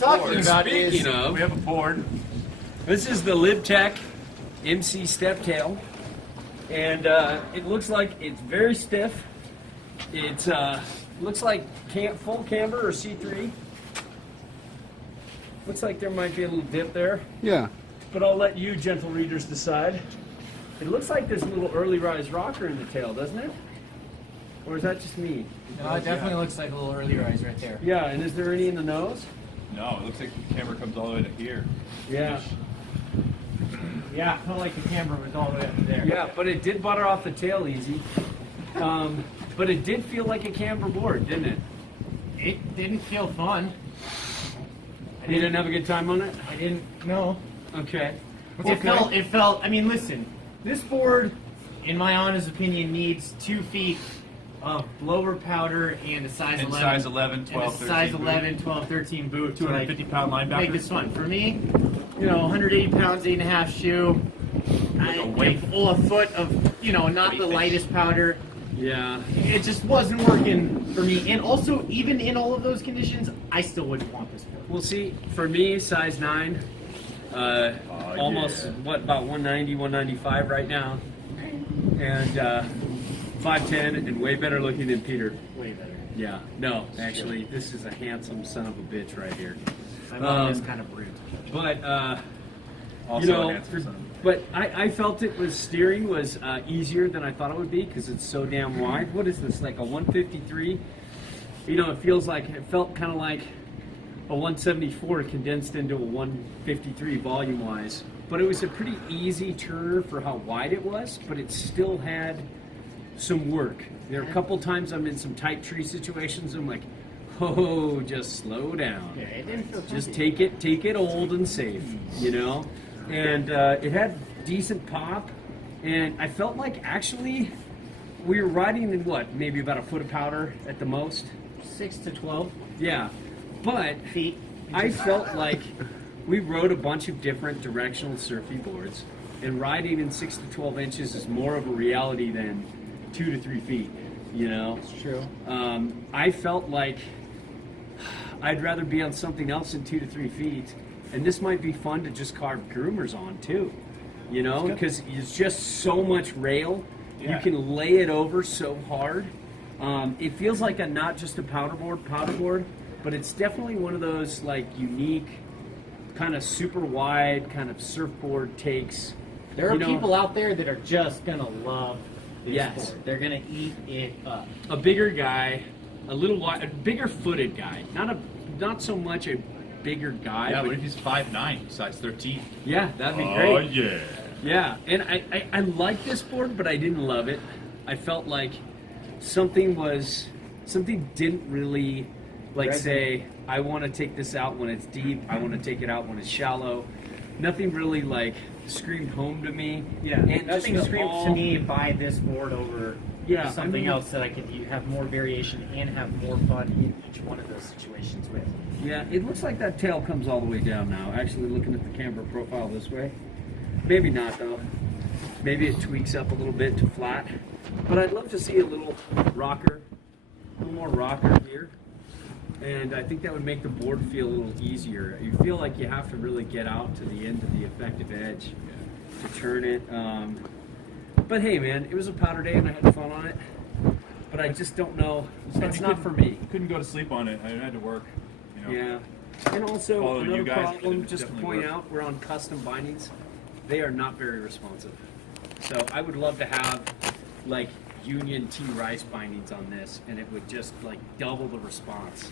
we're talking about is Speaking of, We have a board. this is the LibTech MC Steptail, and it looks like it's very stiff. It looks like full camber or C3. Looks like there might be a little dip there, Yeah. but I'll let you gentle readers decide. It looks like there's a little early rise rocker in the tail, doesn't it? Or is that just me? no, it definitely looks like a little early rise right there. Yeah, and is there any in the nose? No, it looks like the camera comes all the way to here. Yeah. Yeah, it felt like the camera was all the way up to there. Yeah, but it did butter off the tail easy. But it did feel like a camber board, didn't it? It didn't feel fun. You didn't have a good time on it? I didn't know. Okay. It felt, I mean, listen, this board, in my honest opinion, needs 2 feet of blower powder and a size And 11. size 11, 12, and a 13 size boot. 11, 12, 13 boot. to, 250-pound like, linebacker. make this fun. For me, 180 pounds, 8.5 shoe. A foot of, not the lightest powder. Yeah. It just wasn't working for me. And also, even in all of those conditions, I still wouldn't want this board. Well, see, for me, size 9, almost, about 190, 195 right now. And 5'10", and way better looking than Peter. Way better. Yeah. No, actually, this is a handsome son of a bitch right here. My mom is kind of brute. But, Also a handsome son. But I felt steering was easier than I thought it would be because it's so damn wide. What is this, like a 153? It felt kind of like a 174 condensed into a 153 volume-wise. But it was a pretty easy turner for how wide it was, but it still had some work. There are a couple times I'm in some tight tree situations, I'm like, oh, just slow down. Yeah, it didn't feel Just funky. take it old and safe, And it had decent pop, and I felt like actually we were riding in maybe about a foot of powder at the most. 6 to 12 Yeah, but feet. I felt like we rode a bunch of different directional surfy boards, and riding in 6 to 12 inches is more of a reality than 2 to 3 feet. It's true. I felt like I'd rather be on something else than 2 to 3 feet. And this might be fun to just carve groomers on too, because it's just so much rail. Yeah. You can lay it over so hard. It feels like not just a powder board, but it's definitely one of those like unique, kind of super wide kind of surfboard takes. There are people out there that are just gonna love this Yes. board. They're gonna eat it up. A bigger guy, a bigger footed guy, not so much a bigger guy. Yeah, but what if he's 5'9", size 13? yeah, that'd be great. Oh, yeah. Yeah, and I like this board, but I didn't love it. I felt like something didn't really say, I want to take this out when it's deep, I want to take it out when it's shallow. Nothing really screamed home to me. Yeah, and nothing just screams all- to me buy this board over Yeah, something I mean- else that I could have more variation and have more fun in each one of those situations with. Yeah, it looks like that tail comes all the way down now. Actually, looking at the camera profile this way. Maybe not, though. Maybe it tweaks up a little bit to flat. But I'd love to see a little more rocker here. And I think that would make the board feel a little easier. You feel like you have to really get out to the end of the effective edge to turn it. But hey, man, it was a powder day and I had fun on it. But I just don't know. It's not for me. Couldn't go to sleep on it. I had to work. Yeah. And also, Follow you another guys, problem, it just to definitely point worked. out, we're on custom bindings. They are not very responsive. So I would love to have, Union T Rice bindings on this, and it would just, double the response.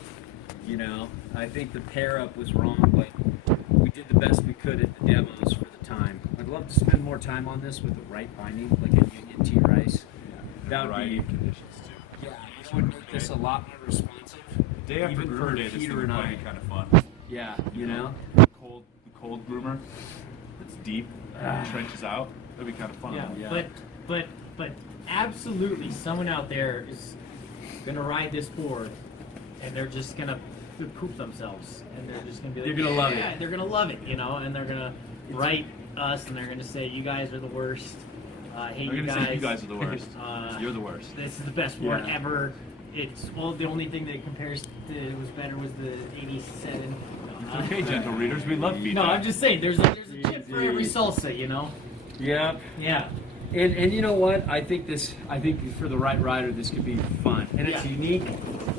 I think the pair-up was wrong, but we did the best we could at the demos for the time. I'd love to spend more time on this with the right binding, like a Union T Rice. That would variety be, of conditions, too. yeah, it would make this a lot more responsive. Day after Even groomer for day, this thing Peter would and probably I. be kind of fun. Yeah, The cold groomer that's deep, trenches out. That'd be kind of fun. Yeah, but absolutely, someone out there is gonna ride this board, and they're just gonna poop themselves, and they're just gonna be like, They're gonna love it. Yeah, they're gonna love it, and they're gonna write us, and they're gonna say, you guys are the worst. Hey, I'm you gonna guys. say you guys are the worst. Uh, You're the worst. This is the best board ever. Yeah. The only thing that compares to it was better was the 87. It's okay, gentle readers. We love feedback. No, I'm just saying, there's a tip for every salsa, you know? Yep. Yeah. And you know what? I think for the right rider, this could be fun, and it's Yeah. unique,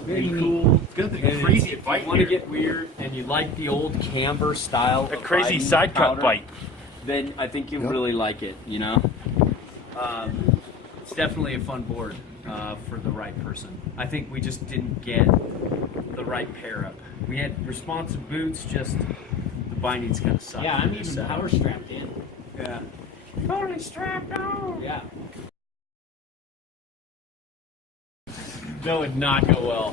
Very and cool. It's got the And crazy if bite you want to here. get weird, and you like the old camber style, A of crazy riding side cut powder, bite. then I think you'll Yep. really like it. You know, it's definitely a fun board for the right person. I think we just didn't get the right pair up. We had responsive boots, just the bindings kind of suck. Yeah, I'm even power strapped in. Yeah. Totally strapped on. Yeah. That would not go well.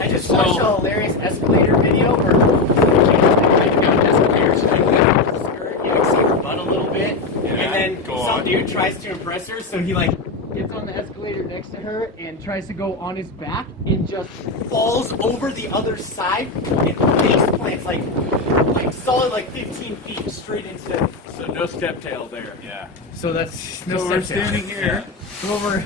I just watched a hilarious escalator video where escalators skirt, you can see her butt a little bit, and then go some on. dude tries to impress her, so he like gets on the escalator next to her and tries to go on his back and just falls over the other side and face plants like solid like 15 feet straight into. So no step tail there. Yeah. So that's So we're standing here. So we're